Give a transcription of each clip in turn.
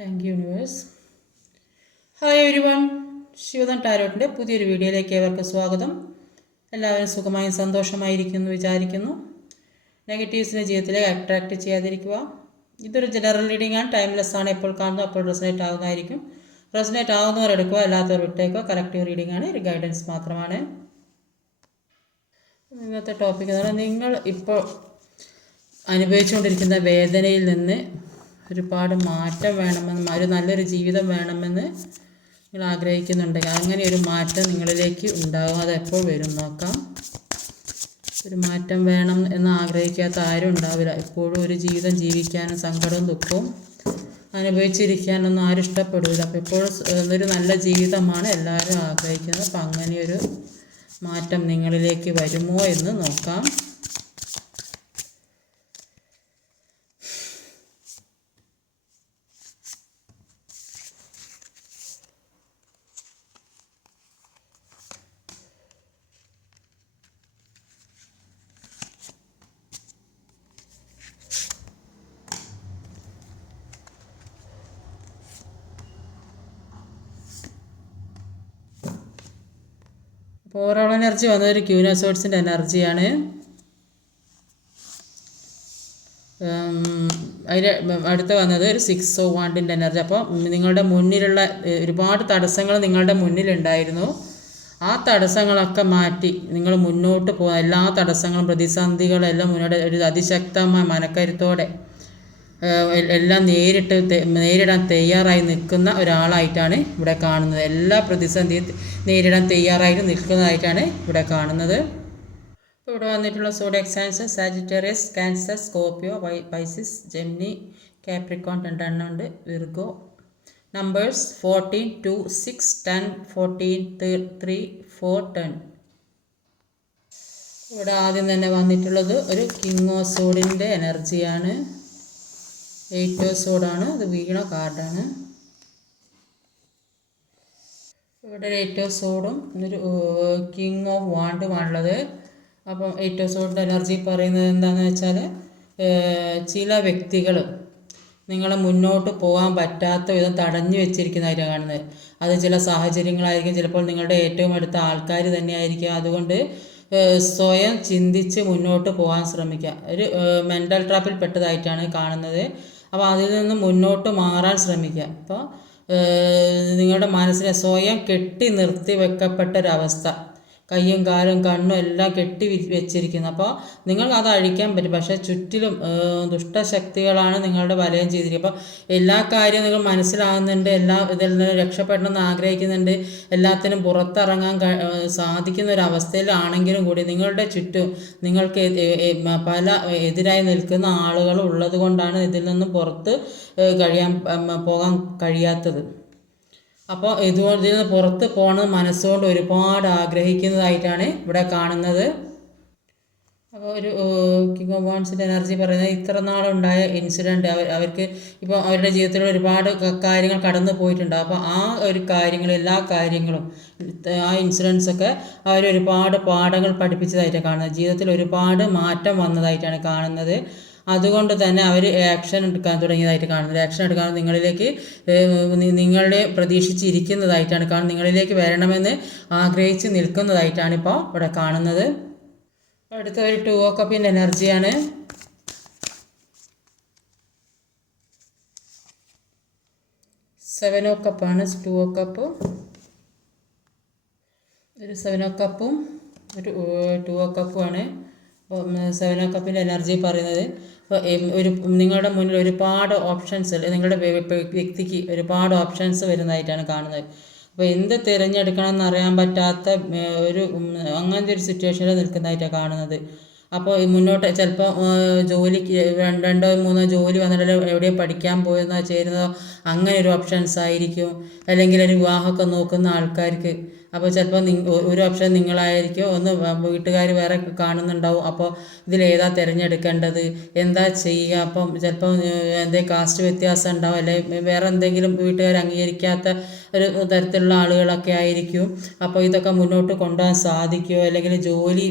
Thank you universe. Hi everyone, Shivadan ടാരോട്ടിൻ്റെ പുതിയൊരു വീഡിയോയിലേക്ക് ഏവർക്ക് സ്വാഗതം. എല്ലാവരും സുഖമായും സന്തോഷമായിരിക്കുന്നു വിചാരിക്കുന്നു. നെഗറ്റീവ്സിനെ ജീവിതത്തിലേക്ക് അട്രാക്റ്റ് ചെയ്യാതിരിക്കുക. ഇതൊരു ജനറൽ റീഡിംഗ് ആണ്, ടൈംലെസ് ആണ്. എപ്പോൾ കാണുന്നു അപ്പോൾ റെസനേറ്റ് ആകുന്നതായിരിക്കും. റെസനേറ്റ് ആകുന്നവർ എടുക്കുക, അല്ലാത്തവർ വിട്ടേക്കുക. കറക്റ്റീവ് റീഡിംഗ് ആണ്, ഒരു ഗൈഡൻസ് മാത്രമാണ്. ഇന്നത്തെ ടോപ്പിക് എന്ന് പറഞ്ഞാൽ, നിങ്ങൾ ഇപ്പോൾ അനുഭവിച്ചുകൊണ്ടിരിക്കുന്ന വേദനയിൽ നിന്ന് ഒരുപാട് മാറ്റം വേണമെന്ന്, ഒരു നല്ലൊരു ജീവിതം വേണമെന്ന് നിങ്ങൾ ആഗ്രഹിക്കുന്നുണ്ടെങ്കിൽ അങ്ങനെ ഒരു മാറ്റം നിങ്ങളിലേക്ക് ഉണ്ടാകും. അതെപ്പോൾ വരും നോക്കാം. ഒരു മാറ്റം വേണം എന്ന് ആഗ്രഹിക്കാത്ത ആരും ഉണ്ടാവില്ല. എപ്പോഴും ഒരു ജീവിതം ജീവിക്കാനും സങ്കടവും ദുഃഖവും അനുഭവിച്ചിരിക്കാനൊന്നും ആരും ഇഷ്ടപ്പെടില്ല. അപ്പോൾ എപ്പോഴും ഒരു നല്ല ജീവിതമാണ് എല്ലാവരും ആഗ്രഹിക്കുന്നത്. അപ്പം അങ്ങനെയൊരു മാറ്റം നിങ്ങളിലേക്ക് വരുമോ എന്ന് നോക്കാം. അപ്പോൾ ഓവറോൾ എനർജി വന്നതൊരു ക്യൂൻ ഓഫ് സോർഡ്സിൻ്റെ എനർജിയാണ്. അതിന് അടുത്ത് വന്നത് ഒരു 6 ഓഫ് വാണ്ടിൻ്റെ എനർജി. അപ്പോൾ നിങ്ങളുടെ മുന്നിലുള്ള ഒരുപാട് തടസ്സങ്ങൾ നിങ്ങളുടെ മുന്നിലുണ്ടായിരുന്നു. ആ തടസ്സങ്ങളൊക്കെ മാറ്റി നിങ്ങൾ മുന്നോട്ട് പോകാൻ, എല്ലാ തടസ്സങ്ങളും പ്രതിസന്ധികളെല്ലാം മുന്നോട്ട് ഒരു അതിശക്തമായ മനക്കരുത്തോടെ എല്ലാം നേരിടാൻ തയ്യാറായി നിൽക്കുന്ന ഒരാളായിട്ടാണ് ഇവിടെ കാണുന്നത്. എല്ലാ പ്രതിസന്ധിയും നേരിടാൻ തയ്യാറായി നിൽക്കുന്നതായിട്ടാണ് ഇവിടെ കാണുന്നത്. ഇപ്പോൾ ഇവിടെ വന്നിട്ടുള്ള zodiac signs Sagittarius, Cancer, Scorpio, Pisces, Gemini, Capricorn രണ്ടെണ്ണമുണ്ട്, വിർഗോ. നമ്പേഴ്സ് 14, 2, 6, 10, 14, 3, 4, 10. ഇവിടെ ആദ്യം തന്നെ വന്നിട്ടുള്ളത് ഒരു കിങ് ഓഫ് സോഡിൻ്റെ എനർജിയാണ്. 8 ഓഫ് സോഡാണ്, അത് വീണ കാർഡാണ്. ഇവിടെ 8 ഓഫ് സോഡും ഒരു കിങ് ഓഫ് വാണ്ടുമാണുള്ളത്. അപ്പം 8 ഓഫ് സോഡിൻ്റെ എനർജി പറയുന്നത് എന്താണെന്ന് വെച്ചാൽ, ചില വ്യക്തികൾ നിങ്ങളെ മുന്നോട്ട് പോകാൻ പറ്റാത്ത വിധം തടഞ്ഞു വെച്ചിരിക്കുന്നതായിട്ടാണ് കാണുന്നത്. അത് ചില സാഹചര്യങ്ങളായിരിക്കും, ചിലപ്പോൾ നിങ്ങളുടെ ഏറ്റവും അടുത്ത ആൾക്കാർ തന്നെയായിരിക്കും. അതുകൊണ്ട് സ്വയം ചിന്തിച്ച് മുന്നോട്ട് പോകാൻ ശ്രമിക്കുക. ഒരു മെൻ്റൽ ട്രാപ്പിൽ പെട്ടതായിട്ടാണ് കാണുന്നത്. അപ്പോൾ അതിൽ നിന്ന് മുന്നോട്ട് മാറാൻ ശ്രമിക്കുക. അപ്പോൾ നിങ്ങളുടെ മനസ്സിനെ സ്വയം കെട്ടി നിർത്തി വെക്കപ്പെട്ടൊരവസ്ഥ, കയ്യും കാലും കണ്ണും എല്ലാം കെട്ടി വെച്ചിരിക്കുന്നു. അപ്പോൾ നിങ്ങൾക്ക് അത് അഴിക്കാൻ പറ്റും, പക്ഷേ ചുറ്റിലും ദുഷ്ടശക്തികളാണ് നിങ്ങളുടെ വലയം ചെയ്തിരിക്കുക. അപ്പോൾ എല്ലാ കാര്യവും നിങ്ങൾ മനസ്സിലാകുന്നുണ്ട്, ഇതിൽ നിന്ന് രക്ഷപ്പെടണമെന്ന് ആഗ്രഹിക്കുന്നുണ്ട്, എല്ലാത്തിനും പുറത്തിറങ്ങാൻ സാധിക്കുന്ന ഒരവസ്ഥയിലാണെങ്കിലും കൂടി നിങ്ങളുടെ ചുറ്റും നിങ്ങൾക്ക് പല എതിരായി നിൽക്കുന്ന ആളുകൾ ഉള്ളത് കൊണ്ടാണ് ഇതിൽ നിന്നും പുറത്ത് പോകാൻ കഴിയാത്തത്. അപ്പോൾ ഇതിൽ നിന്ന് പുറത്ത് പോകണമെന്ന് മനസ്സുകൊണ്ട് ഒരുപാട് ആഗ്രഹിക്കുന്നതായിട്ടാണ് ഇവിടെ കാണുന്നത്. അപ്പോൾ ഒരു കിങ് ഓഫ് വാൻഡ്സിൻ്റെ എനർജി പറയുന്നത്, ഇത്ര നാളുണ്ടായ ഇൻസിഡൻറ്റ് അവർക്ക് ഇപ്പോൾ അവരുടെ ജീവിതത്തിൽ ഒരുപാട് കാര്യങ്ങൾ കടന്നു പോയിട്ടുണ്ട്. അപ്പോൾ ആ ഒരു എല്ലാ കാര്യങ്ങളും ആ ഇൻസിഡൻസൊക്കെ അവരൊരുപാട് പാഠങ്ങൾ പഠിപ്പിച്ചതായിട്ടാണ് കാണുന്നത്. ജീവിതത്തിൽ ഒരുപാട് മാറ്റം വന്നതായിട്ടാണ് കാണുന്നത്. അതുകൊണ്ട് തന്നെ അവർ ആക്ഷൻ എടുക്കാൻ തുടങ്ങിയതായിട്ട് കാണുന്നത്. ആക്ഷൻ എടുക്കാൻ നിങ്ങളിലേക്ക് നിങ്ങളെ പ്രതീക്ഷിച്ചിരിക്കുന്നതായിട്ടാണ് കാണുന്നത്. നിങ്ങളിലേക്ക് വരണമെന്ന് ആഗ്രഹിച്ച് നിൽക്കുന്നതായിട്ടാണ് ഇപ്പോൾ ഇവിടെ കാണുന്നത്. അടുത്ത ഒരു 2 ഓഫ് കപ്പിൻ്റെ എനർജിയാണ്. സെവൻ ഓഫ് കപ്പാണ് 2 ഓഫ് കപ്പ്. ഒരു 7 ഓഫ് കപ്പും ഒരു 2 ഓഫ് കപ്പുമാണ്. അപ്പോൾ 7 ഓഫ് കപ്പിൻ്റെ എനർജി പറയുന്നത്, ഒരു നിങ്ങളുടെ മുന്നിൽ ഒരുപാട് ഓപ്ഷൻസ്, നിങ്ങളുടെ വ്യക്തിക്ക് ഒരുപാട് ഓപ്ഷൻസ് വരുന്നതായിട്ടാണ് കാണുന്നത്. അപ്പോൾ എന്ത് തിരഞ്ഞെടുക്കണം എന്നറിയാൻ പറ്റാത്ത അങ്ങനത്തെ ഒരു സിറ്റുവേഷനിൽ നിൽക്കുന്നതായിട്ടാണ് കാണുന്നത്. അപ്പോൾ മുന്നോട്ട് ചിലപ്പോൾ ജോലിക്ക് 2 or 3 ജോലി വന്നിട്ട് എവിടെയോ പഠിക്കാൻ പോയെന്നോ ചേരുന്നതോ അങ്ങനെ ഒരു ഓപ്ഷൻസ് ആയിരിക്കും. അല്ലെങ്കിൽ ഒരു വിവാഹമൊക്കെ നോക്കുന്ന ആൾക്കാർക്ക് അപ്പോൾ ചിലപ്പോൾ ഒരു ഓപ്ഷൻ നിങ്ങളായിരിക്കും, ഒന്ന് വീട്ടുകാർ വേറെ കാണുന്നുണ്ടാവും. അപ്പോൾ ഇതിലേതാ തിരഞ്ഞെടുക്കേണ്ടത്, എന്താ ചെയ്യുക. അപ്പം ചിലപ്പോൾ എന്തെങ്കിലും കാസ്റ്റ് വ്യത്യാസം ഉണ്ടാവും, അല്ലെങ്കിൽ വേറെ എന്തെങ്കിലും വീട്ടുകാർ അംഗീകരിക്കാത്ത ഒരു തരത്തിലുള്ള ആളുകളൊക്കെ ആയിരിക്കും. അപ്പോൾ ഇതൊക്കെ മുന്നോട്ട് കൊണ്ടുപോകാൻ സാധിക്കുമോ, അല്ലെങ്കിൽ ജോലി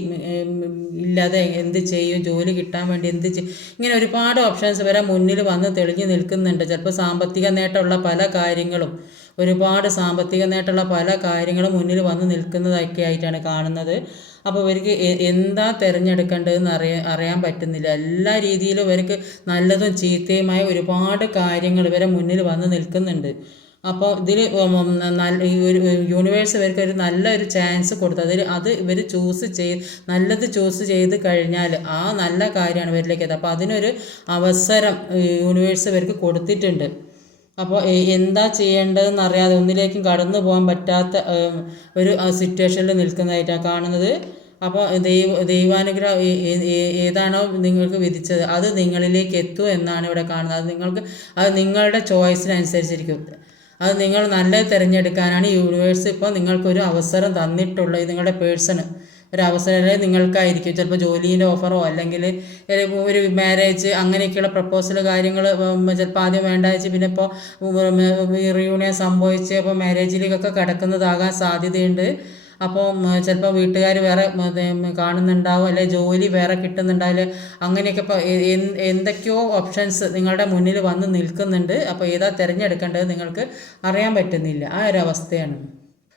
ഇല്ലാതെ എന്ത് ചെയ്യും, ജോലി കിട്ടാൻ വേണ്ടി എന്ത് ചെയ്യും, ഇങ്ങനെ ഒരുപാട് ഓപ്ഷൻസ് വരെ മുന്നിൽ വന്ന് തെളിഞ്ഞു നിൽക്കുന്നുണ്ട്. ചിലപ്പോൾ സാമ്പത്തിക നേട്ടമുള്ള പല കാര്യങ്ങളും, ഒരുപാട് സാമ്പത്തിക നേട്ടമുള്ള പല കാര്യങ്ങളും മുന്നിൽ വന്ന് നിൽക്കുന്നതൊക്കെ ആയിട്ടാണ് കാണുന്നത്. അപ്പോൾ ഇവർക്ക് എന്താ തിരഞ്ഞെടുക്കേണ്ടതെന്ന് അറിയാൻ പറ്റുന്നില്ല. എല്ലാ രീതിയിലും ഇവർക്ക് നല്ലതും ചീത്തയുമായ ഒരുപാട് കാര്യങ്ങൾ ഇവരെ മുന്നിൽ വന്ന് നിൽക്കുന്നുണ്ട്. അപ്പോൾ ഇതിൽ ഈ ഒരു യൂണിവേഴ്സ് ഇവർക്ക് ഒരു നല്ലൊരു ചാൻസ് കൊടുത്തു. അത് ഇവർ നല്ലത് ചൂസ് ചെയ്ത് കഴിഞ്ഞാൽ ആ നല്ല കാര്യമാണ് ഇവരിലേക്ക് എത്തുക. അപ്പോൾ അതിനൊരു അവസരം യൂണിവേഴ്സ് ഇവർക്ക് കൊടുത്തിട്ടുണ്ട്. അപ്പോൾ എന്താ ചെയ്യേണ്ടതെന്ന് അറിയാതെ ഒന്നിലേക്കും കടന്നു പോകാൻ പറ്റാത്ത ഒരു സിറ്റുവേഷനിൽ നിൽക്കുന്നതായിട്ടാണ് കാണുന്നത്. അപ്പോൾ ദൈവാനുഗ്രഹം ഏതാണോ നിങ്ങൾക്ക് വിധിച്ചത് അത് നിങ്ങളിലേക്ക് എത്തും എന്നാണ് ഇവിടെ കാണുന്നത്. അത് നിങ്ങളുടെ ചോയ്സിനനുസരിച്ചിരിക്കും. അത് നിങ്ങൾ നല്ലത് തിരഞ്ഞെടുക്കാനാണ് യൂണിവേഴ്സ് ഇപ്പോൾ നിങ്ങൾക്കൊരു അവസരം തന്നിട്ടുള്ളത്. നിങ്ങളുടെ പേഴ്സണ് ഒരു അവസരം നിങ്ങൾക്കായിരിക്കും. ചിലപ്പോൾ ജോലീൻ്റെ ഓഫറോ അല്ലെങ്കിൽ ഒരു മാരേജ് അങ്ങനെയൊക്കെയുള്ള പ്രപ്പോസൽ കാര്യങ്ങൾ ചിലപ്പോൾ ആദ്യം വേണ്ട വെച്ച് പിന്നെ ഇപ്പോൾ റിയൂണിയൻ സംഭവിച്ച് അപ്പോൾ മാരേജിലേക്കൊക്കെ കിടക്കുന്നതാകാൻ സാധ്യതയുണ്ട്. അപ്പോൾ ചിലപ്പോൾ വീട്ടുകാർ വേറെ കാണുന്നുണ്ടാവും, അല്ലെങ്കിൽ ജോലി വേറെ കിട്ടുന്നുണ്ടാവില്ല. അങ്ങനെയൊക്കെ ഇപ്പോൾ എന്തൊക്കെയോ ഓപ്ഷൻസ് നിങ്ങളുടെ മുന്നിൽ വന്ന് നിൽക്കുന്നുണ്ട്. അപ്പോൾ ഏതാ തിരഞ്ഞെടുക്കേണ്ടത് നിങ്ങൾക്ക് അറിയാൻ പറ്റുന്നില്ല. ആ ഒരു അവസ്ഥയാണ്.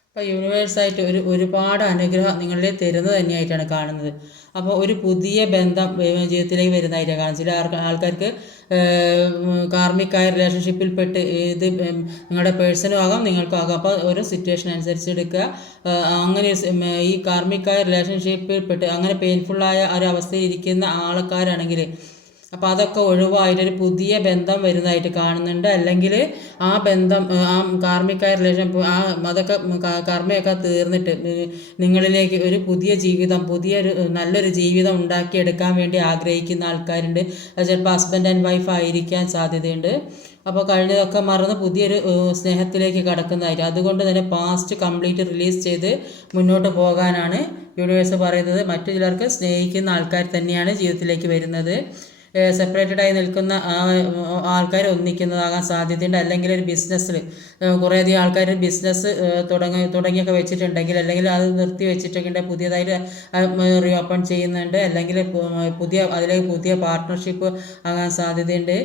അപ്പോൾ യൂണിവേഴ്സായിട്ട് ഒരുപാട് അനുഗ്രഹം നിങ്ങളിലേക്ക് തരുന്നത് തന്നെയായിട്ടാണ് കാണുന്നത്. അപ്പോൾ ഒരു പുതിയ ബന്ധം ജീവിതത്തിലേക്ക് വരുന്നതായിട്ടാണ് കാണുന്നത്. ചില ആൾക്കാർക്ക് കാർമികമായ റിലേഷൻഷിപ്പിൽപ്പെട്ട് ഇത് നിങ്ങളുടെ പേഴ്സണും ആകാം, നിങ്ങൾക്കും ആകാം. അപ്പോൾ ഓരോ സിറ്റുവേഷൻ അനുസരിച്ച് എടുക്കുക. അങ്ങനെ ഈ കാർമികമായ റിലേഷൻഷിപ്പിൽപ്പെട്ട് അങ്ങനെ പെയിൻഫുള്ളായ ഒരു അവസ്ഥയിൽ ഇരിക്കുന്ന ആൾക്കാരാണെങ്കിൽ അപ്പോൾ അതൊക്കെ ഒഴിവായിട്ടൊരു പുതിയ ബന്ധം വരുന്നതായിട്ട് കാണുന്നുണ്ട്. അല്ലെങ്കിൽ ആ ബന്ധം ആ കാർമികമായ റിലേഷൻ അതൊക്കെ കർമ്മയൊക്കെ തീർന്നിട്ട് നിങ്ങളിലേക്ക് ഒരു പുതിയ ജീവിതം, നല്ലൊരു ജീവിതം ഉണ്ടാക്കിയെടുക്കാൻ വേണ്ടി ആഗ്രഹിക്കുന്ന ആൾക്കാരുണ്ട്. അത് ചിലപ്പോൾ ഹസ്ബൻഡ് ആൻഡ് വൈഫ് ആയിരിക്കാൻ സാധ്യതയുണ്ട്. അപ്പോൾ കഴിഞ്ഞതൊക്കെ മറന്ന് പുതിയൊരു സ്നേഹത്തിലേക്ക് കടക്കുന്നതായിട്ട്, അതുകൊണ്ട് തന്നെ പാസ്റ്റ് കംപ്ലീറ്റ് റിലീസ് ചെയ്ത് മുന്നോട്ട് പോകാനാണ് യൂണിവേഴ്സ് പറയുന്നത്. മറ്റു ചിലർക്ക് സ്നേഹിക്കുന്ന ആൾക്കാർ തന്നെയാണ് ജീവിതത്തിലേക്ക് വരുന്നത്. സെപ്പറേറ്റഡായി നിൽക്കുന്ന ആൾക്കാർ ഒന്നിക്കുന്നതാകാൻ സാധ്യതയുണ്ട്. അല്ലെങ്കിൽ ഒരു ബിസിനസ്സിൽ കുറേയധികം ആൾക്കാർ ബിസിനസ് തുടങ്ങിയൊക്കെ വെച്ചിട്ടുണ്ടെങ്കിൽ, അല്ലെങ്കിൽ അത് നിർത്തി വെച്ചിട്ടുണ്ടെങ്കിൽ പുതിയതായിട്ട് റീഓപ്പൺ ചെയ്യുന്നുണ്ട്. അല്ലെങ്കിൽ അതിലേക്ക് പുതിയ പാർട്ട്ണർഷിപ്പ് ആകാൻ സാധ്യതയുണ്ട്.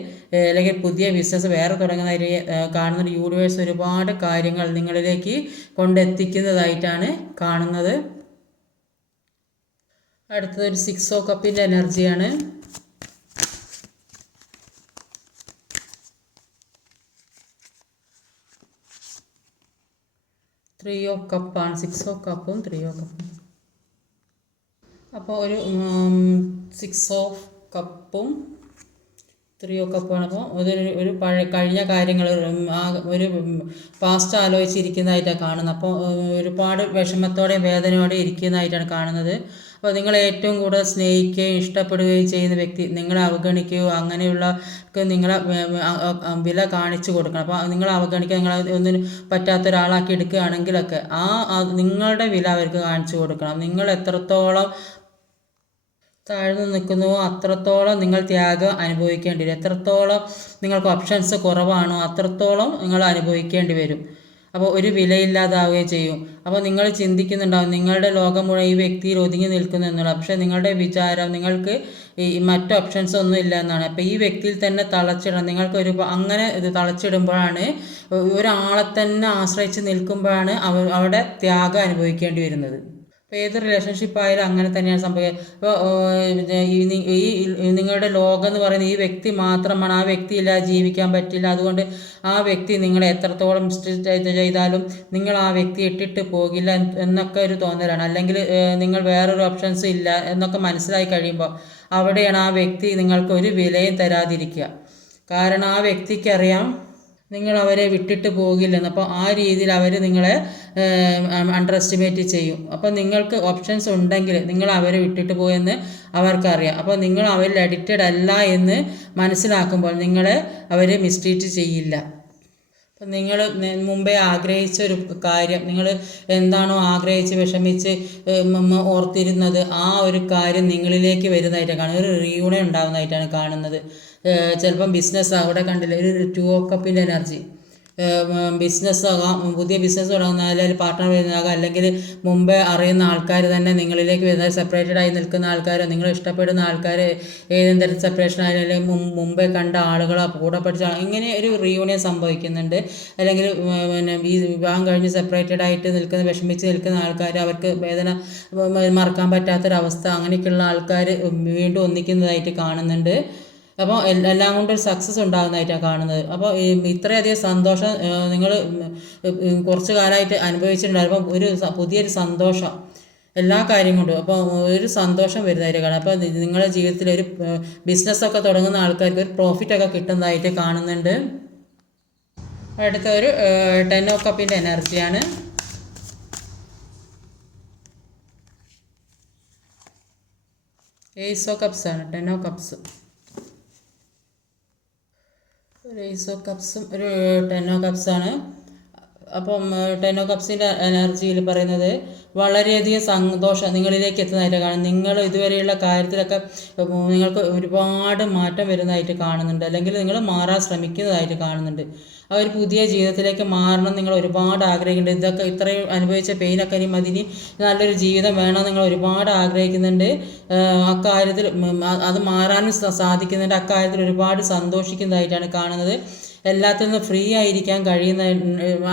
അല്ലെങ്കിൽ പുതിയ ബിസിനസ് വേറെ തുടങ്ങുന്നതായിട്ട് കാണുന്ന യൂണിവേഴ്സ് ഒരുപാട് കാര്യങ്ങൾ നിങ്ങളിലേക്ക് കൊണ്ടെത്തിക്കുന്നതായിട്ടാണ് കാണുന്നത്. അടുത്തതൊരു 6 ഓഫ് കപ്പിൻ്റെ എനർജിയാണ്. 3 ഓഫ് കപ്പാണ്. 6 ഓഫ് കപ്പും 3 ഓഫ് കപ്പും. അപ്പോൾ ഒരു 6 ഓഫ് കപ്പും 3 ഓഫ് കപ്പാണ്. അപ്പോൾ ഒരു കഴിഞ്ഞ കാര്യങ്ങൾ ഒരു പാസ്റ്റ് ആലോചിച്ചിരിക്കുന്നതായിട്ടാണ് കാണുന്നത്. അപ്പോൾ ഒരുപാട് വിഷമത്തോടെയും വേദനയോടെയും ഇരിക്കുന്നതായിട്ടാണ് കാണുന്നത്. അപ്പോൾ നിങ്ങൾ ഏറ്റവും കൂടുതൽ സ്നേഹിക്കുകയും ഇഷ്ടപ്പെടുകയും ചെയ്യുന്ന വ്യക്തി നിങ്ങളെ അവഗണിക്കുകയോ അങ്ങനെയുള്ളവർക്ക് നിങ്ങളെ വില കാണിച്ചു കൊടുക്കണം. അപ്പോൾ നിങ്ങൾ അവഗണിക്കുക, നിങ്ങൾ ഒന്നിനും പറ്റാത്ത ഒരാളാക്കി എടുക്കുകയാണെങ്കിലൊക്കെ നിങ്ങളുടെ വില അവർക്ക് കാണിച്ചു കൊടുക്കണം. നിങ്ങൾ എത്രത്തോളം താഴ്ന്നു നിൽക്കുന്നുവോ അത്രത്തോളം നിങ്ങൾ ത്യാഗം അനുഭവിക്കേണ്ടി വരും. എത്രത്തോളം നിങ്ങൾക്ക് ഓപ്ഷൻസ് കുറവാണോ അത്രത്തോളം നിങ്ങൾ അനുഭവിക്കേണ്ടി വരും. അപ്പോൾ ഒരു വിലയില്ലാതാവുകയും ചെയ്യും. അപ്പോൾ നിങ്ങൾ ചിന്തിക്കുന്നുണ്ടാവും നിങ്ങളുടെ ലോകം മുഴുവൻ ഈ വ്യക്തിയിൽ ഒതുങ്ങി നിൽക്കുന്നു എന്നുള്ളത്. പക്ഷേ നിങ്ങളുടെ വിചാരം നിങ്ങൾക്ക് ഈ മറ്റ് ഓപ്ഷൻസ് ഒന്നും ഇല്ല എന്നാണ്. അപ്പോൾ ഈ വ്യക്തിയിൽ തന്നെ തളച്ചിടണം. നിങ്ങൾക്ക് അങ്ങനെ ഇത് തളച്ചിടുമ്പോഴാണ്, ഒരാളെ തന്നെ ആശ്രയിച്ച് നിൽക്കുമ്പോഴാണ് അവിടെ ത്യാഗം അനുഭവിക്കേണ്ടി വരുന്നത്. അപ്പോൾ ഏത് റിലേഷൻഷിപ്പ് ആയാലും അങ്ങനെ തന്നെയാണ് സംഭവിക്കുക. ഇപ്പോൾ ഈ നിങ്ങളുടെ ലോകം എന്ന് പറയുന്നത് ഈ വ്യക്തി മാത്രമാണ്. ആ വ്യക്തിയില്ലാതെ ജീവിക്കാൻ പറ്റില്ല. അതുകൊണ്ട് ആ വ്യക്തി നിങ്ങളെ എത്രത്തോളം ചെയ്താലും നിങ്ങൾ ആ വ്യക്തി ഇട്ടിട്ട് പോകില്ല എന്നൊക്കെ ഒരു തോന്നലാണ്. അല്ലെങ്കിൽ നിങ്ങൾ വേറൊരു ഓപ്ഷൻസ് ഇല്ല എന്നൊക്കെ മനസ്സിലായി കഴിയുമ്പോൾ അവിടെയാണ് ആ വ്യക്തി നിങ്ങൾക്ക് ഒരു വിലയും തരാതിരിക്കുക. കാരണം ആ വ്യക്തിക്കറിയാം നിങ്ങൾ അവരെ വിട്ടിട്ട് പോകില്ലെന്ന്. അപ്പോൾ ആ രീതിയിൽ അവർ നിങ്ങളെ അണ്ടർ എസ്റ്റിമേറ്റ് ചെയ്യും. അപ്പോൾ നിങ്ങൾക്ക് ഓപ്ഷൻസ് ഉണ്ടെങ്കിൽ നിങ്ങൾ അവരെ വിട്ടിട്ട് പോയെന്ന് അവർക്കറിയാം. അപ്പോൾ നിങ്ങൾ അവരിൽ അഡിക്റ്റഡ് അല്ല എന്ന് മനസ്സിലാക്കുമ്പോൾ നിങ്ങളെ അവർ മിസ്ട്രീറ്റ് ചെയ്യില്ല. അപ്പം നിങ്ങൾ മുമ്പേ ആഗ്രഹിച്ച ഒരു കാര്യം, നിങ്ങൾ എന്താണോ ആഗ്രഹിച്ച് വിഷമിച്ച് ഓർത്തിരുന്നത് ആ ഒരു കാര്യം നിങ്ങളിലേക്ക് വരുന്നതായിട്ടാണ് കാണുന്നത്. ഒരു റീയൂണിയൻ ഉണ്ടാകുന്നതായിട്ടാണ് കാണുന്നത്. ചിലപ്പം ബിസിനസ് അവിടെ കണ്ടില്ല, ഒരു 2 ഓഫ് കപ്പിൻ്റെ എനർജി. ബിസിനസ്സാകാം, പുതിയ ബിസിനസ് തുടങ്ങുന്ന അല്ലെങ്കിൽ പാർട്ട്ണർ വരുന്നതാകാം, അല്ലെങ്കിൽ മുമ്പേ അറിയുന്ന ആൾക്കാർ തന്നെ നിങ്ങളിലേക്ക് വരുന്നത്, സെപ്പറേറ്റഡ് ആയി നിൽക്കുന്ന ആൾക്കാരോ നിങ്ങൾ ഇഷ്ടപ്പെടുന്ന ആൾക്കാർ ഏതെങ്കിലും തരത്തിൽ സെപ്പറേഷൻ ആയാലും അല്ലെങ്കിൽ മുമ്പേ കണ്ട ആളുകളോ കൂടെ പഠിച്ച ഇങ്ങനെ ഒരു റീയൂണിയൻ സംഭവിക്കുന്നുണ്ട്. അല്ലെങ്കിൽ പിന്നെ ഈ വിവാഹം കഴിഞ്ഞ് സെപ്പറേറ്റഡ് ആയിട്ട് നിൽക്കുന്ന വിഷമിച്ച് നിൽക്കുന്ന ആൾക്കാർ, അവർക്ക് വേദന മറക്കാൻ പറ്റാത്തൊരവസ്ഥ, അങ്ങനെയൊക്കെയുള്ള ആൾക്കാർ വീണ്ടും ഒന്നിക്കുന്നതായിട്ട് കാണുന്നുണ്ട്. അപ്പോൾ എല്ലാം കൊണ്ടൊരു സക്സസ് ഉണ്ടാകുന്നതായിട്ടാണ് കാണുന്നത്. അപ്പോൾ ഇത്രയധികം സന്തോഷം നിങ്ങൾ കുറച്ച് കാലമായിട്ട് അനുഭവിച്ചിട്ടുണ്ടായിരുന്നു. അപ്പോൾ പുതിയൊരു സന്തോഷം എല്ലാ കാര്യം കൊണ്ടും അപ്പോൾ ഒരു സന്തോഷം വരുന്നതായിട്ട് കാണാം. അപ്പോൾ നിങ്ങളുടെ ജീവിതത്തിൽ ഒരു ബിസിനസ്സൊക്കെ തുടങ്ങുന്ന ആൾക്കാർക്ക് ഒരു പ്രോഫിറ്റൊക്കെ കിട്ടുന്നതായിട്ട് കാണുന്നുണ്ട്. അടുത്ത ഒരു 10 ഓഫ് കപ്പിൻ്റെ എനർജിയാണ്. ഏസ് ഓഫ് കപ്സ് ആണ് 10 ഓഫ് കപ്സ്. ഒരു ഏസ് ഓഫ് കപ്സും ഒരു 10 ഓഫ് കപ്സ് ആണ്. അപ്പം 10 ഓഫ് കപ്സിൻ്റെ എനർജിയിൽ പറയുന്നത് വളരെയധികം സന്തോഷം നിങ്ങളിലേക്ക് എത്തുന്നതായിട്ട് കാണും. നിങ്ങൾ ഇതുവരെയുള്ള കാര്യത്തിലൊക്കെ നിങ്ങൾക്ക് ഒരുപാട് മാറ്റം വരുന്നതായിട്ട് കാണുന്നുണ്ട്, അല്ലെങ്കിൽ നിങ്ങൾ മാറാൻ ശ്രമിക്കുന്നതായിട്ട് കാണുന്നുണ്ട്. ആ ഒരു പുതിയ ജീവിതത്തിലേക്ക് മാറണം നിങ്ങൾ ഒരുപാട് ആഗ്രഹിക്കുന്നുണ്ട്. ഇതൊക്കെ ഇത്രയും അനുഭവിച്ച പെയിനൊക്കെ ഇനി അതിന് നല്ലൊരു ജീവിതം വേണം നിങ്ങൾ ഒരുപാട് ആഗ്രഹിക്കുന്നുണ്ട്. അക്കാര്യത്തിൽ അത് മാറാനും സാധിക്കുന്നുണ്ട്. അക്കാര്യത്തിൽ ഒരുപാട് സന്തോഷിക്കുന്നതായിട്ടാണ് കാണുന്നത്. എല്ലാത്തിൽ നിന്നും ഫ്രീ ആയിരിക്കാൻ കഴിയുന്ന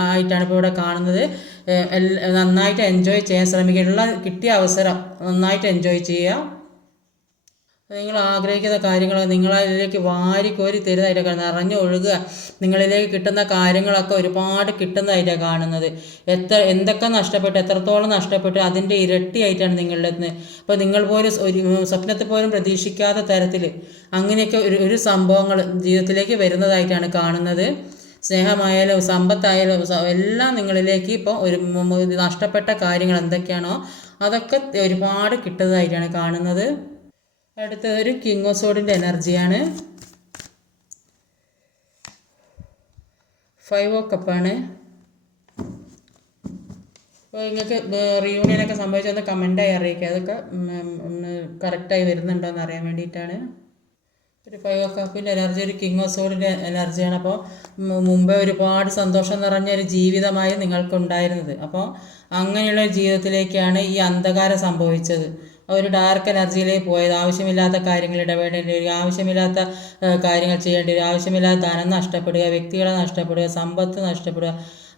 ആയിട്ടാണ് ഇപ്പോൾ ഇവിടെ കാണുന്നത്. നന്നായിട്ട് എൻജോയ് ചെയ്യാൻ ശ്രമിക്കുക. ഉള്ള കിട്ടിയ അവസരം നന്നായിട്ട് എൻജോയ് ചെയ്യുക. നിങ്ങൾ ആഗ്രഹിക്കുന്ന കാര്യങ്ങൾ നിങ്ങളിലേക്ക് വാരിക്കോരി തരുന്നതായിട്ടൊക്കെ നിറഞ്ഞു ഒഴുകുക. നിങ്ങളിലേക്ക് കിട്ടുന്ന കാര്യങ്ങളൊക്കെ ഒരുപാട് കിട്ടുന്നതായിട്ടാണ് കാണുന്നത്. എന്തൊക്കെ നഷ്ടപ്പെട്ടു, എത്രത്തോളം നഷ്ടപ്പെട്ടു, അതിൻ്റെ ഇരട്ടിയായിട്ടാണ് നിങ്ങളുടെ എത്തുന്നത്. അപ്പോൾ നിങ്ങൾ പോലും ഒരു സ്വപ്നത്തിൽ പോലും പ്രതീക്ഷിക്കാത്ത തരത്തിൽ അങ്ങനെയൊക്കെ ഒരു സംഭവങ്ങൾ ജീവിതത്തിലേക്ക് വരുന്നതായിട്ടാണ് കാണുന്നത്. സ്നേഹമായാലും സമ്പത്തായാലും എല്ലാം നിങ്ങളിലേക്ക് ഇപ്പോൾ ഒരു നഷ്ടപ്പെട്ട കാര്യങ്ങൾ എന്തൊക്കെയാണോ അതൊക്കെ ഒരുപാട് കിട്ടുന്നതായിട്ടാണ് കാണുന്നത്. അടുത്തതൊരു കിങ് ഓഫ് സോഡിൻ്റെ എനർജിയാണ്. 5 ഓഫ് കപ്പാണ്. അപ്പോൾ നിങ്ങൾക്ക് റീയൂണിയനൊക്കെ സംഭവിച്ചൊന്ന് കമൻറ്റായി അറിയിക്കുക. അതൊക്കെ കറക്റ്റായി വരുന്നുണ്ടോ എന്ന് അറിയാൻ വേണ്ടിയിട്ടാണ്. ഒരു 5 ഓഫ് കപ്പിൻ്റെ എനർജി ഒരു കിങ് ഓഫ് സോഡിൻ്റെ എനർജിയാണ്. അപ്പോൾ മുമ്പേ ഒരുപാട് സന്തോഷം നിറഞ്ഞൊരു ജീവിതമായി നിങ്ങൾക്കുണ്ടായിരുന്നത്. അപ്പോൾ അങ്ങനെയുള്ള ജീവിതത്തിലേക്കാണ് ഈ അന്ധകാരം സംഭവിച്ചത്. ഒരു ഡാർക്ക് എനർജിയിലേക്ക് പോയത്. ആവശ്യമില്ലാത്ത കാര്യങ്ങൾ ഇടപെടേണ്ടി വരും, ആവശ്യമില്ലാത്ത കാര്യങ്ങൾ ചെയ്യേണ്ടി വരും, ആവശ്യമില്ലാത്ത ധനം നഷ്ടപ്പെടുക, വ്യക്തികളെ നഷ്ടപ്പെടുക, സമ്പത്ത് നഷ്ടപ്പെടുക,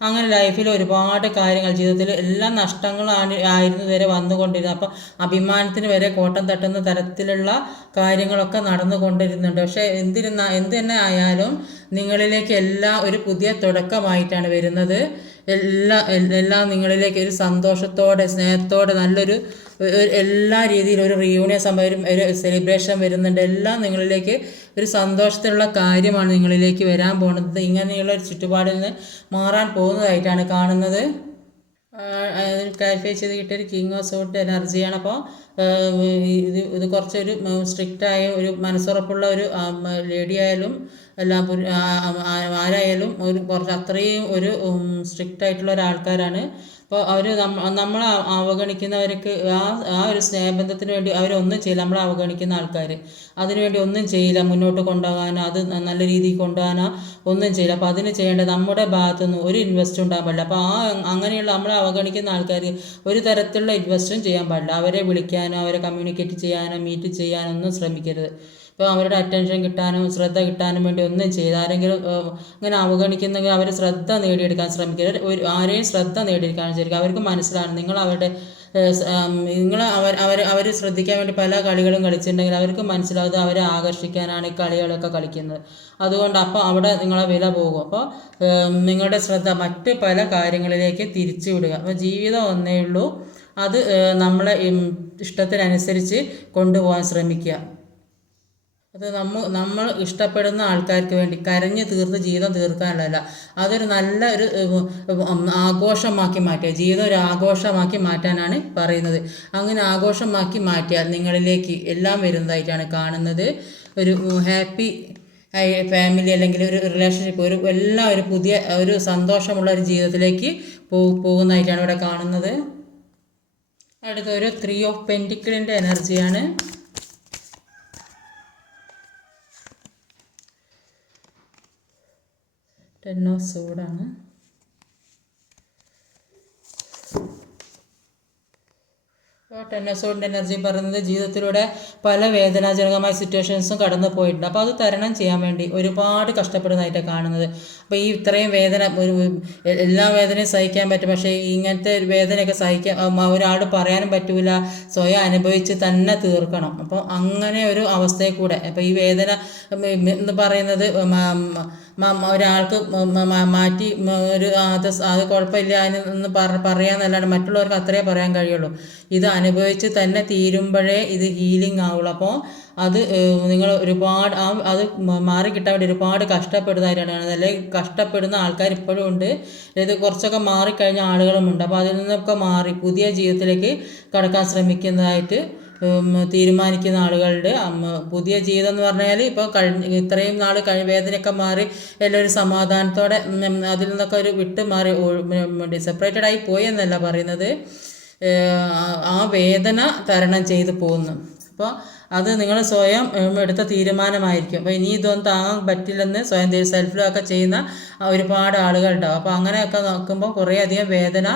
അങ്ങനെ ലൈഫിൽ ഒരുപാട് കാര്യങ്ങൾ ജീവിതത്തിൽ എല്ലാ നഷ്ടങ്ങളാണ് ആയിരുന്നു വരെ വന്നുകൊണ്ടിരുന്നത്. അപ്പം അഭിമാനത്തിന് വരെ കോട്ടം തട്ടുന്ന തരത്തിലുള്ള കാര്യങ്ങളൊക്കെ നടന്നുകൊണ്ടിരുന്നുണ്ട്. പക്ഷേ എന്ത് തന്നെ ആയാലും നിങ്ങളിലേക്ക് എല്ലാം ഒരു പുതിയ തുടക്കമായിട്ടാണ് വരുന്നത്. എല്ലാം നിങ്ങളിലേക്ക് ഒരു സന്തോഷത്തോടെ സ്നേഹത്തോടെ നല്ലൊരു എല്ലാ രീതിയിലും ഒരു റീയൂണിയൻ സംഭവം ഒരു സെലിബ്രേഷൻ വരുന്നുണ്ട്. എല്ലാം നിങ്ങളിലേക്ക് ഒരു സന്തോഷത്തിലുള്ള കാര്യമാണ് നിങ്ങളിലേക്ക് വരാൻ പോകുന്നത്. ഇങ്ങനെയുള്ള ഒരു ചുറ്റുപാടിൽ നിന്ന് മാറാൻ പോകുന്നതായിട്ടാണ് കാണുന്നത്. ക്ലാരിഫൈ ചെയ്ത് കിട്ടിയൊരു കിങ് ഓഫ് സോഡ് എനർജിയാണ്. അപ്പോൾ ഇത് കുറച്ചൊരു സ്ട്രിക്റ്റായ ഒരു മനസ്സുറപ്പുള്ള ഒരു ലേഡി ആയാലും എല്ലാം ആരായാലും ഒരു കുറച്ച് അത്രയും ഒരു സ്ട്രിക്റ്റ് ആയിട്ടുള്ള ഒരാൾക്കാരാണ്. അപ്പോൾ അവർ നമ്മളെ അവഗണിക്കുന്നവർക്ക് ആ ഒരു സ്നേഹബന്ധത്തിന് വേണ്ടി അവരൊന്നും ചെയ്യില്ല. നമ്മളെ അവഗണിക്കുന്ന ആൾക്കാർ അതിനുവേണ്ടി ഒന്നും ചെയ്യില്ല. മുന്നോട്ട് കൊണ്ടുപോകാനോ അത് നല്ല രീതിയിൽ കൊണ്ടുപോകാനോ ഒന്നും ചെയ്യില്ല. അപ്പോൾ അതിന് ചെയ്യേണ്ടത് നമ്മുടെ ഭാഗത്തുനിന്ന് ഒരു ഇൻവെസ്റ്റ് ഉണ്ടാകാൻ പാടില്ല. അപ്പോൾ അങ്ങനെയുള്ള നമ്മളെ അവഗണിക്കുന്ന ആൾക്കാർ ഒരു തരത്തിലുള്ള ഇൻവെസ്റ്റും ചെയ്യാൻ പാടില്ല. അവരെ വിളിക്കാനോ അവരെ കമ്മ്യൂണിക്കേറ്റ് ചെയ്യാനോ മീറ്റ് ചെയ്യാനോ ഒന്നും ശ്രമിക്കരുത്. ഇപ്പോൾ അവരുടെ അറ്റൻഷൻ കിട്ടാനും ശ്രദ്ധ കിട്ടാനും വേണ്ടി ഒന്നും ചെയ്ത് ആരെങ്കിലും ഇങ്ങനെ അവഗണിക്കുന്നെങ്കിൽ അവർ ശ്രദ്ധ നേടിയെടുക്കാൻ ശ്രമിക്കരുത്. ആരെയും ശ്രദ്ധ നേടിയെടുക്കാൻ ശരിക്കും അവർക്ക് മനസ്സിലാണ് നിങ്ങൾ അവർ ശ്രദ്ധിക്കാൻ വേണ്ടി പല കളികളും കളിച്ചിട്ടുണ്ടെങ്കിൽ അവർക്ക് മനസ്സിലാവുന്നത് അവരെ ആകർഷിക്കാനാണ് ഈ കളികളൊക്കെ കളിക്കുന്നത്. അതുകൊണ്ട് അപ്പോൾ അവിടെ നിങ്ങളെ വില പോകും. അപ്പോൾ നിങ്ങളുടെ ശ്രദ്ധ മറ്റ് പല കാര്യങ്ങളിലേക്ക് തിരിച്ചു വിടുക. അപ്പോൾ ജീവിതം ഒന്നേ ഉള്ളൂ, അത് നമ്മളെ ഇഷ്ടത്തിനനുസരിച്ച് കൊണ്ടുപോകാൻ ശ്രമിക്കുക. അത് നമ്മൾ ഇഷ്ടപ്പെടുന്ന ആൾക്കാർക്ക് വേണ്ടി കരഞ്ഞ് തീർത്ത് ജീവിതം തീർക്കാനുള്ളതല്ല, അതൊരു നല്ല ഒരു ആഘോഷമാക്കി മാറ്റുക. ജീവിതം ഒരു ആഘോഷമാക്കി മാറ്റാനാണ് പറയുന്നത്. അങ്ങനെ ആഘോഷമാക്കി മാറ്റിയാൽ നിങ്ങളിലേക്ക് എല്ലാം വരുന്നതായിട്ടാണ് കാണുന്നത്. ഒരു ഹാപ്പി ഫാമിലി അല്ലെങ്കിൽ ഒരു റിലേഷൻഷിപ്പ് എല്ലാം ഒരു പുതിയ ഒരു സന്തോഷമുള്ള ഒരു ജീവിതത്തിലേക്ക് പോകുന്നതായിട്ടാണ് ഇവിടെ കാണുന്നത്. അടുത്തൊരു 3 ഓഫ് പെൻറ്റിക്കിളിൻ്റെ എനർജിയാണ്. ടെൻ ഓഫ് സോഡാണ്. അപ്പോൾ ടെൻ ഓഫ് സോഡിൻ്റെ എനർജി പറയുന്നത് ജീവിതത്തിലൂടെ പല വേദനാജനകമായ സിറ്റുവേഷൻസും കടന്നു പോയിട്ടുണ്ട്. അപ്പോൾ അത് തരണം ചെയ്യാൻ വേണ്ടി ഒരുപാട് കഷ്ടപ്പെടുന്നതായിട്ടാണ് കാണുന്നത്. അപ്പോൾ ഈ ഇത്രയും വേദന എല്ലാ വേദനയും സഹിക്കാൻ പറ്റും, പക്ഷേ ഇങ്ങനത്തെ വേദനയൊക്കെ സഹിക്കാൻ ഒരാൾ പറയാനും പറ്റൂല, സ്വയം അനുഭവിച്ച് തന്നെ തീർക്കണം. അപ്പോൾ അങ്ങനെ ഒരു അവസ്ഥയിൽ കൂടെ അപ്പോൾ ഈ വേദന എന്ന് പറയുന്നത് ഒരാൾക്ക് മാറ്റി ഒരു അത് കുഴപ്പമില്ല എന്ന് പറയാന്നല്ലാണ്ട് മറ്റുള്ളവർക്ക് അത്രേ പറയാൻ കഴിയുള്ളൂ. ഇത് അനുഭവിച്ച് തന്നെ തീരുമ്പോഴേ ഇത് ഹീലിംഗ് ആവുള്ളൂ. അപ്പോൾ അത് നിങ്ങൾ ഒരുപാട് അത് മാറിക്കിട്ടാൻ വേണ്ടി ഒരുപാട് കഷ്ടപ്പെടുന്നതായിട്ടാണ് കാണുന്നത്. അല്ലെങ്കിൽ കഷ്ടപ്പെടുന്ന ആൾക്കാർ ഇപ്പോഴും ഉണ്ട്. അതായത് കുറച്ചൊക്കെ മാറിക്കഴിഞ്ഞ ആളുകളുമുണ്ട്. അപ്പോൾ അതിൽ നിന്നൊക്കെ മാറി പുതിയ ജീവിതത്തിലേക്ക് കടക്കാൻ ശ്രമിക്കുന്നതായിട്ട് തീരുമാനിക്കുന്ന ആളുകളുടെ പുതിയ ജീവിതം എന്ന് പറഞ്ഞാൽ ഇപ്പോൾ ഇത്രയും നാൾ വേദനയൊക്കെ മാറി എല്ലാവരും സമാധാനത്തോടെ അതിൽ നിന്നൊക്കെ ഒരു വിട്ട് മാറി സെപ്പറേറ്റഡ് ആയി പോയി എന്നല്ല പറയുന്നത്, ആ വേദന തരണം ചെയ്ത് പോകുന്നു. അപ്പോൾ അത് നിങ്ങൾ സ്വയം എടുത്ത തീരുമാനമായിരിക്കും. അപ്പോൾ ഇനി ഇതൊന്നും താങ്ങാൻ പറ്റില്ലെന്ന് സ്വയം സെൽഫ് ചെയ്യുന്ന ഒരുപാട് ആളുകളുണ്ടാവും. അപ്പോൾ അങ്ങനെയൊക്കെ നോക്കുമ്പോൾ കുറേയധികം വേദന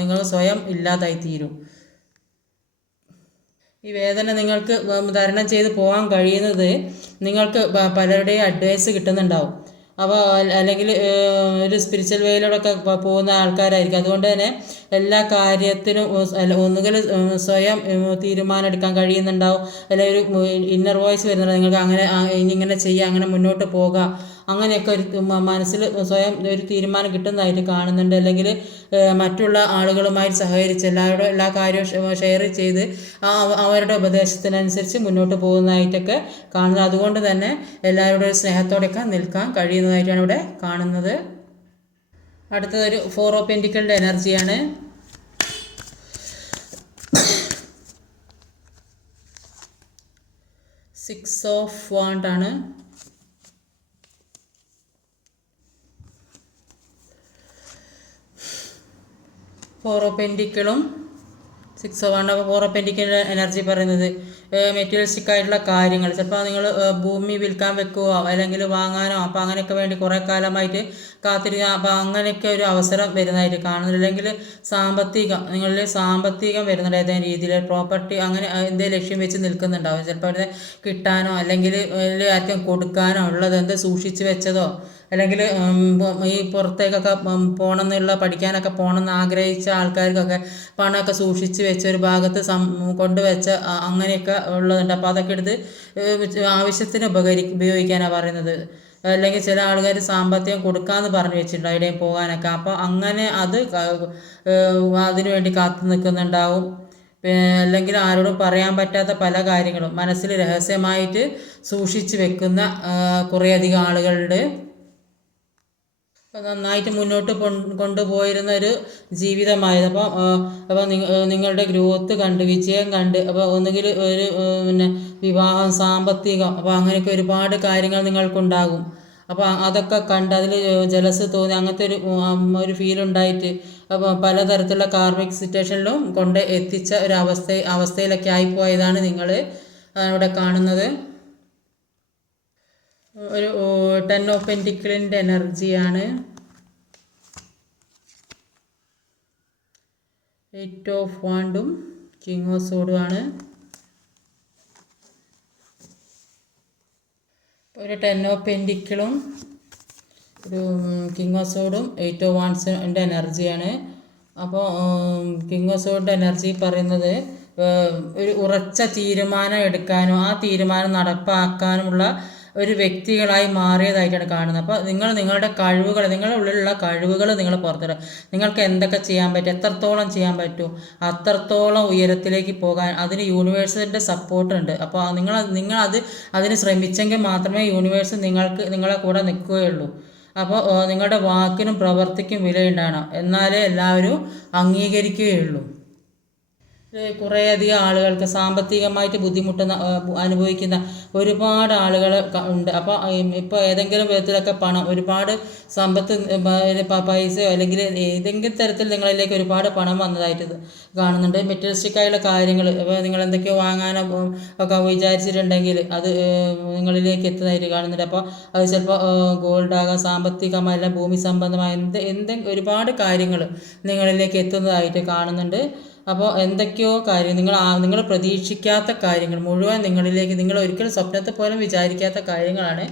നിങ്ങൾ സ്വയം ഇല്ലാതായി തീരും. ഈ വേദന നിങ്ങൾക്ക് തരണം ചെയ്ത് പോകാൻ കഴിയുന്നത് നിങ്ങൾക്ക് പലരുടെയും അഡ്വൈസ് കിട്ടുന്നുണ്ടാവും. അപ്പോൾ അല്ലെങ്കിൽ ഒരു സ്പിരിച്വൽ വേയിലൂടെയൊക്കെ പോകുന്ന ആൾക്കാരായിരിക്കും. അതുകൊണ്ട് തന്നെ എല്ലാ കാര്യത്തിനും ഒന്നുകിൽ സ്വയം തീരുമാനം എടുക്കാൻ കഴിയുന്നുണ്ടാവും, അല്ലെങ്കിൽ ഒരു ഇന്നർ വോയിസ് വരുന്നുണ്ട്, നിങ്ങൾക്ക് അങ്ങനെ ഇങ്ങനെ ചെയ്യുക, അങ്ങനെ മുന്നോട്ട് പോകാം, അങ്ങനെയൊക്കെ ഒരു മനസ്സിൽ സ്വയം ഒരു തീരുമാനം കിട്ടുന്നതായിട്ട് കാണുന്നുണ്ട്. അല്ലെങ്കിൽ മറ്റുള്ള ആളുകളുമായി സഹകരിച്ച് എല്ലാവരുടെ എല്ലാ കാര്യവും ഷെയർ ചെയ്ത് അവരുടെ ഉപദേശത്തിനനുസരിച്ച് മുന്നോട്ട് പോകുന്നതായിട്ടൊക്കെ കാണുന്നത്. അതുകൊണ്ട് തന്നെ എല്ലാവരുടെയും സ്നേഹത്തോടെയൊക്കെ നിൽക്കാൻ കഴിയുന്നതായിട്ടാണ് ഇവിടെ കാണുന്നത്. അടുത്തതൊരു 4 ഓഫ് പെന്റിക്കിളിൻ്റെ എനർജിയാണ്. സിക്സ് ഓഫ് വാണ്ട് ആണ്. ഫോർ ഓഫ് പെന്റിക്കിളും 6 ഓഫ് വാണ്ട്. അപ്പോൾ 4 ഓഫ് പെന്റിക്കിളിൻ്റെ എനർജി പറയുന്നത് മെറ്റീരിയലിസ്റ്റിക് ആയിട്ടുള്ള കാര്യങ്ങൾ, ചിലപ്പോൾ നിങ്ങൾ ഭൂമി വിൽക്കാൻ വെക്കുകയോ അല്ലെങ്കിൽ വാങ്ങാനോ അപ്പോൾ അങ്ങനെയൊക്കെ വേണ്ടി കുറേ കാലമായിട്ട് കാത്തിരിക്കുക. അപ്പോൾ അങ്ങനെയൊക്കെ ഒരു അവസരം വരുന്നതായിട്ട് കാണുന്നുണ്ട്. അല്ലെങ്കിൽ നിങ്ങളിൽ സാമ്പത്തികം വരുന്നുണ്ട്, ഏതെങ്കിലും രീതിയിൽ പ്രോപ്പർട്ടി അങ്ങനെ എന്തെങ്കിലും ലക്ഷ്യം വെച്ച് നിൽക്കുന്നുണ്ടാവും. ചിലപ്പോൾ അവിടെ കിട്ടാനോ അല്ലെങ്കിൽ ആർക്കും കൊടുക്കാനോ ഉള്ളത് എന്ത് സൂക്ഷിച്ച് വെച്ചതോ അല്ലെങ്കിൽ ഈ പുറത്തേക്കൊക്കെ പോകണമെന്നുള്ള പഠിക്കാനൊക്കെ പോകണമെന്ന് ആഗ്രഹിച്ച ആൾക്കാർക്കൊക്കെ പണമൊക്കെ സൂക്ഷിച്ച് വെച്ച ഒരു ഭാഗത്ത് കൊണ്ടുവച്ച അങ്ങനെയൊക്കെ ഉള്ളതുണ്ട്. അപ്പോൾ അതൊക്കെ എടുത്ത് ആവശ്യത്തിന് ഉപയോഗിക്കാനാണ് പറയുന്നത്. അല്ലെങ്കിൽ ചില ആൾക്കാർ സാമ്പത്തികം കൊടുക്കാമെന്ന് പറഞ്ഞു വെച്ചിട്ടുണ്ട് എവിടെയും പോകാനൊക്കെ. അപ്പോൾ അങ്ങനെ അത് അതിനു വേണ്ടി കാത്തു നിൽക്കുന്നുണ്ടാവും. അല്ലെങ്കിൽ ആരോടും പറയാൻ പറ്റാത്ത പല കാര്യങ്ങളും മനസ്സിൽ രഹസ്യമായിട്ട് സൂക്ഷിച്ച് വെക്കുന്ന കുറേയധികം ആളുകളുടെ നന്നായിട്ട് മുന്നോട്ട് കൊണ്ടുപോയിരുന്ന ഒരു ജീവിതമായത്. അപ്പോൾ നിങ്ങളുടെ ഗ്രോത്ത് കണ്ട് വിജയം കണ്ട് അപ്പോൾ ഒന്നുകിൽ ഒരു വിവാഹം, സാമ്പത്തികം, അപ്പോൾ അങ്ങനെയൊക്കെ ഒരുപാട് കാര്യങ്ങൾ നിങ്ങൾക്കുണ്ടാകും. അപ്പോൾ അതൊക്കെ കണ്ട് അതിൽ ജലസ് തോന്നി അങ്ങനത്തെ ഒരു ഫീലുണ്ടായിട്ട് അപ്പോൾ പലതരത്തിലുള്ള കാർമിക് സിറ്റുവേഷനിലും കൊണ്ട് എത്തിച്ച ഒരു അവസ്ഥയിലൊക്കെ ആയിപ്പോയതാണ് നിങ്ങൾ ഇവിടെ കാണുന്നത്. ഒരു 10 ഓഫ് പെന്റിക്കിളിൻ്റെ എനർജിയാണ്. 8 ഓഫ് വാണ്ടും കിങ് ഓഫ് സോഡുമാണ്. ഒരു 10 ഓഫ് പെന്റിക്കിളും ഒരു കിങ് ഓഫ് സോഡും 8 ഓഫ് വാണ്ട്സിൻ്റെ എനർജിയാണ്. അപ്പോൾ കിങ് ഓഫ് സോഡിൻ്റെ എനർജി പറയുന്നത് ഒരു ഉറച്ച തീരുമാനം എടുക്കാനും ആ തീരുമാനം നടപ്പാക്കാനുമുള്ള ഒരു വ്യക്തികളായി മാറിയതായിട്ടാണ് കാണുന്നത്. അപ്പോൾ നിങ്ങളുടെ കഴിവുകൾ, നിങ്ങളുടെ ഉള്ളിലുള്ള കഴിവുകൾ നിങ്ങൾ പുറത്തിടുക. നിങ്ങൾക്ക് എന്തൊക്കെ ചെയ്യാൻ പറ്റും, എത്രത്തോളം ചെയ്യാൻ പറ്റും, അത്രത്തോളം ഉയരത്തിലേക്ക് പോകാൻ അതിന് യൂണിവേഴ്സിൻ്റെ സപ്പോർട്ടുണ്ട്. അപ്പോൾ നിങ്ങൾ അതിന് ശ്രമിച്ചെങ്കിൽ മാത്രമേ യൂണിവേഴ്സ് നിങ്ങളെ കൂടെ നിൽക്കുകയുള്ളൂ. അപ്പോൾ നിങ്ങളുടെ വാക്കിനും പ്രവൃത്തിക്കും വിലയുണ്ടാകണം, എന്നാലേ എല്ലാവരും അംഗീകരിക്കുകയുള്ളൂ. കുറേയധികം ആളുകൾക്ക് സാമ്പത്തികമായിട്ട് ബുദ്ധിമുട്ടുന്ന അനുഭവിക്കുന്ന ഒരുപാട് ആളുകൾ ഉണ്ട്. അപ്പോൾ ഇപ്പോൾ ഏതെങ്കിലും വിധത്തിലൊക്കെ പണം ഒരുപാട് സമ്പത്ത് പൈസയോ അല്ലെങ്കിൽ ഏതെങ്കിലും തരത്തിൽ നിങ്ങളിലേക്ക് ഒരുപാട് പണം വന്നതായിട്ട് കാണുന്നുണ്ട്. മെറ്റീരിയലിസ്റ്റിക്കായുള്ള കാര്യങ്ങൾ ഇപ്പോൾ നിങ്ങൾ എന്തൊക്കെയോ വാങ്ങാനോ ഒക്കെ വിചാരിച്ചിട്ടുണ്ടെങ്കിൽ അത് നിങ്ങളിലേക്ക് എത്തുന്നതായിട്ട് കാണുന്നുണ്ട്. അപ്പോൾ അത് ചിലപ്പോൾ ഗോൾഡാകാം, സാമ്പത്തികമല്ല ഭൂമി സംബന്ധമായ എന്തെങ്കിലും ഒരുപാട് കാര്യങ്ങൾ നിങ്ങളിലേക്ക് എത്തുന്നതായിട്ട് കാണുന്നുണ്ട്. അപ്പോൾ എന്തൊക്കെയോ കാര്യം നിങ്ങൾ പ്രതീക്ഷിക്കാത്ത കാര്യങ്ങൾ മുഴുവൻ നിങ്ങളിലേക്ക് നിങ്ങൾ ഒരിക്കലും സ്വപ്നത്തെ പോലും വിചാരിക്കാത്ത കാര്യങ്ങളാണ്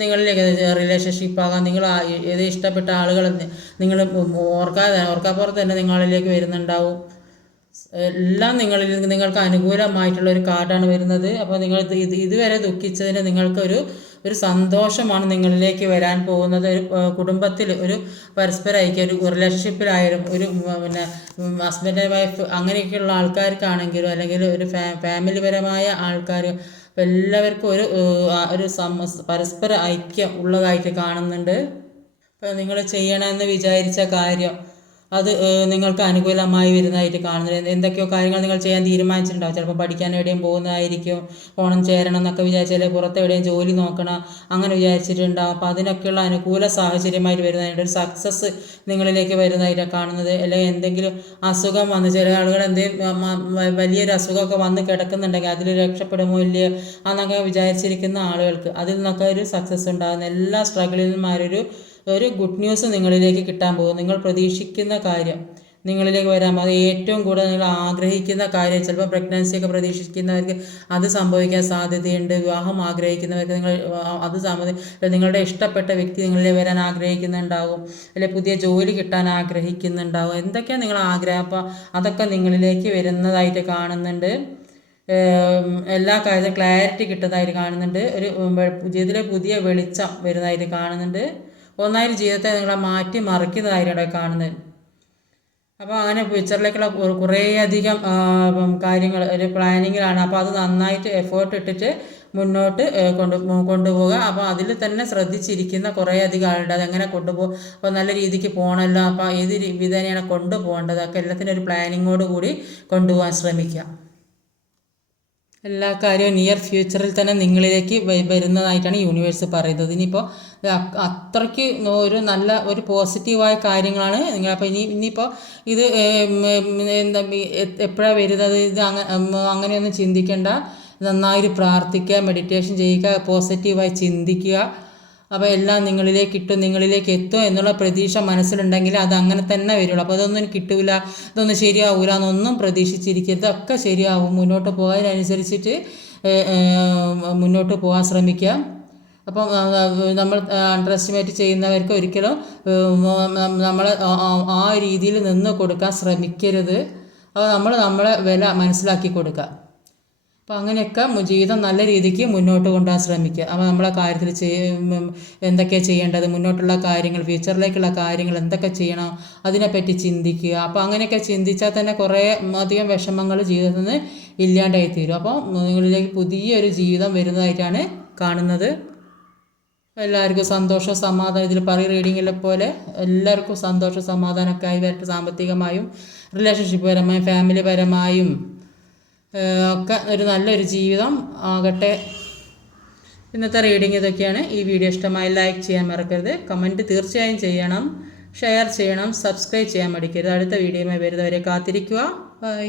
നിങ്ങളിലേക്ക് റിലേഷൻഷിപ്പാകാം, നിങ്ങൾ ഏത് ഇഷ്ടപ്പെട്ട ആളുകൾ നിങ്ങൾ ഓർക്കാപ്പുറത്ത് തന്നെ നിങ്ങളിലേക്ക് വരുന്നുണ്ടാവും. എല്ലാം നിങ്ങൾക്ക് അനുകൂലമായിട്ടുള്ള ഒരു കാർഡാണ് വരുന്നത്. അപ്പോൾ നിങ്ങൾ ഇതുവരെ ദുഃഖിച്ചതിന് നിങ്ങൾക്കൊരു സന്തോഷമാണ് നിങ്ങളിലേക്ക് വരാൻ പോകുന്നത്. കുടുംബത്തിൽ ഒരു പരസ്പര ഐക്യം, ഒരു റിലേഷൻഷിപ്പിലായാലും ഒരു പിന്നെ ഹസ്ബൻഡ് ആൻഡ് വൈഫ് അങ്ങനെയൊക്കെയുള്ള ആൾക്കാർക്കാണെങ്കിലും അല്ലെങ്കിൽ ഒരു ഫാമിലിപരമായ ആൾക്കാർ എല്ലാവർക്കും ഒരു പരസ്പര ഐക്യം ഉള്ളതായിട്ട് കാണുന്നുണ്ട്. അപ്പോൾ നിങ്ങൾ ചെയ്യണമെന്ന് വിചാരിച്ച കാര്യം അത് നിങ്ങൾക്ക് അനുകൂലമായി വരുന്നതായിട്ട് കാണുന്നത്. എന്തൊക്കെയോ കാര്യങ്ങൾ നിങ്ങൾ ചെയ്യാൻ തീരുമാനിച്ചിട്ടുണ്ടാവും. ചിലപ്പോൾ പഠിക്കാൻ എവിടെയും പോകുന്നതായിരിക്കും, ഓണം ചേരണം എന്നൊക്കെ വിചാരിച്ചാൽ പുറത്ത് എവിടെയും ജോലി നോക്കണം അങ്ങനെ വിചാരിച്ചിട്ടുണ്ടാവും. അപ്പോൾ അതിനൊക്കെയുള്ള അനുകൂല സാഹചര്യമായിട്ട് വരുന്നതായിട്ട് ഒരു സക്സസ് നിങ്ങളിലേക്ക് വരുന്നതായിട്ടാണ് കാണുന്നത്. അല്ലെങ്കിൽ എന്തെങ്കിലും അസുഖം വന്ന് ചില ആളുകൾ വലിയൊരു അസുഖമൊക്കെ വന്ന് കിടക്കുന്നുണ്ടെങ്കിൽ അതിൽ രക്ഷപ്പെടുമോ ഇല്ലയോ എന്നൊക്കെ വിചാരിച്ചിരിക്കുന്ന ആളുകൾക്ക് അതിൽ നിന്നൊക്കെ ഒരു സക്സസ് ഉണ്ടാകുന്ന എല്ലാ സ്ട്രഗിളിൽ നിന്നും ഒരു ഗുഡ് ന്യൂസ് നിങ്ങളിലേക്ക് കിട്ടാൻ പോകും. നിങ്ങൾ പ്രതീക്ഷിക്കുന്ന കാര്യം നിങ്ങളിലേക്ക് വരാൻ അത് ഏറ്റവും കൂടുതൽ നിങ്ങൾ ആഗ്രഹിക്കുന്ന കാര്യം. ചിലപ്പോൾ പ്രഗ്നൻസിയൊക്കെ പ്രതീക്ഷിക്കുന്നവർക്ക് അത് സംഭവിക്കാൻ സാധ്യതയുണ്ട്. വിവാഹം ആഗ്രഹിക്കുന്നവർക്ക് നിങ്ങളുടെ ഇഷ്ടപ്പെട്ട വ്യക്തി നിങ്ങളിലേക്ക് വരാൻ ആഗ്രഹിക്കുന്നുണ്ടാവും, അല്ലെങ്കിൽ പുതിയ ജോലി കിട്ടാൻ ആഗ്രഹിക്കുന്നുണ്ടാവും. എന്തൊക്കെയാണ് നിങ്ങൾ ആഗ്രഹം, അപ്പോൾ അതൊക്കെ നിങ്ങളിലേക്ക് വരുന്നതായിട്ട് കാണുന്നുണ്ട്. എല്ലാ കാര്യത്തിലും ക്ലാരിറ്റി കിട്ടുന്നതായിട്ട് കാണുന്നുണ്ട്. ഒരു ജീവിതത്തിലെ പുതിയ വെളിച്ചം വരുന്നതായിട്ട് കാണുന്നുണ്ട്. ഒന്നായൊരു ജീവിതത്തെ നിങ്ങളെ മാറ്റി മറിക്കുന്നതായിട്ടാണ് കാണുന്നത്. അപ്പോൾ അങ്ങനെ ഫ്യൂച്ചറിലേക്കുള്ള കുറേയധികം കാര്യങ്ങൾ ഒരു പ്ലാനിങ്ങിലാണ്. അപ്പോൾ അത് നന്നായിട്ട് എഫേർട്ട് ഇട്ടിട്ട് മുന്നോട്ട് കൊണ്ടുപോകുക. അപ്പോൾ അതിൽ തന്നെ ശ്രദ്ധിച്ചിരിക്കുന്ന കുറേയധികം ആളുണ്ട് അതെങ്ങനെ കൊണ്ടുപോകും. അപ്പോൾ നല്ല രീതിക്ക് പോകണമല്ലോ, അപ്പോൾ ഏത് വിധേനയാണ് കൊണ്ടുപോകേണ്ടത് ഒക്കെ എല്ലാത്തിനും ഒരു പ്ലാനിങ്ങോട് കൂടി കൊണ്ടുപോകാൻ ശ്രമിക്കുക. എല്ലാ കാര്യവും നിയർ ഫ്യൂച്ചറിൽ തന്നെ നിങ്ങളിലേക്ക് വരുന്നതായിട്ടാണ് യൂണിവേഴ്സ് പറയുന്നത്. ഇനിയിപ്പോൾ അത്രയ്ക്ക് ഒരു പോസിറ്റീവായ കാര്യങ്ങളാണ് നിങ്ങൾ. അപ്പോൾ ഇനിയിപ്പോൾ ഇത് എന്താ എപ്പോഴാണ് വരുന്നത്, ഇത് അങ്ങനെയൊന്നും ചിന്തിക്കേണ്ട. നന്നായിട്ട് പ്രാർത്ഥിക്കുക, മെഡിറ്റേഷൻ ചെയ്യുക, പോസിറ്റീവായി ചിന്തിക്കുക. അപ്പോൾ എല്ലാം നിങ്ങളിലേക്ക് കിട്ടും, നിങ്ങളിലേക്ക് എത്തും എന്നുള്ള പ്രതീക്ഷ മനസ്സിലുണ്ടെങ്കിൽ അത് അങ്ങനെ തന്നെ വരുള്ളൂ. അപ്പോൾ അതൊന്നും കിട്ടില്ല, ഇതൊന്നും ശരിയാവില്ല എന്നൊന്നും പ്രതീക്ഷിച്ചിരിക്കരുത്. ഒക്കെ ശരിയാവും. മുന്നോട്ട് പോകാനനുസരിച്ചിട്ട് മുന്നോട്ട് പോകാൻ ശ്രമിക്കുക. അപ്പം നമ്മൾ അണ്ടർ എസ്റ്റിമേറ്റ് ചെയ്യുന്നവർക്ക് ഒരിക്കലും നമ്മൾ ആ രീതിയിൽ നിന്ന് കൊടുക്കാൻ ശ്രമിക്കരുത്. അപ്പോൾ നമ്മളെ വില മനസ്സിലാക്കി കൊടുക്കുക. അപ്പോൾ അങ്ങനെയൊക്കെ ജീവിതം നല്ല രീതിക്ക് മുന്നോട്ട് കൊണ്ടുപോകാൻ ശ്രമിക്കുക. അപ്പോൾ നമ്മളെ കാര്യത്തിൽ എന്തൊക്കെയാണ് ചെയ്യേണ്ടത്, മുന്നോട്ടുള്ള കാര്യങ്ങൾ, ഫ്യൂച്ചറിലേക്കുള്ള കാര്യങ്ങൾ എന്തൊക്കെ ചെയ്യണം അതിനെപ്പറ്റി ചിന്തിക്കുക. അപ്പോൾ അങ്ങനെയൊക്കെ ചിന്തിച്ചാൽ തന്നെ കുറേ അധികം വിഷമങ്ങൾ ജീവിതത്തിൽ നിന്ന് ഇല്ലാണ്ടായി തീരും. അപ്പോൾ നിങ്ങളിലേക്ക് പുതിയൊരു ജീവിതം വരുന്നതായിട്ടാണ് കാണുന്നത്. എല്ലാവർക്കും സന്തോഷം സമാധാനം, ഇതിൽ റീഡിങ്ങിലെ പോലെ എല്ലാവർക്കും സന്തോഷം സമാധാനമൊക്കെ ആയി വരട്ടെ. സാമ്പത്തികമായും റിലേഷൻഷിപ്പ് പരമായും ഫാമിലി പരമായും ഒക്കെ ഒരു നല്ലൊരു ജീവിതം ആകട്ടെ. ഇന്നത്തെ റീഡിങ് ഇതൊക്കെയാണ്. ഈ വീഡിയോ ഇഷ്ടമായി ലൈക്ക് ചെയ്യാൻ മറക്കരുത്, കമൻറ്റ് തീർച്ചയായും ചെയ്യണം, ഷെയർ ചെയ്യണം, സബ്സ്ക്രൈബ് ചെയ്യാൻ മടിക്കരുത്. അടുത്ത വീഡിയോയുമായി വരുന്നവരെ കാത്തിരിക്കുക. ബൈ.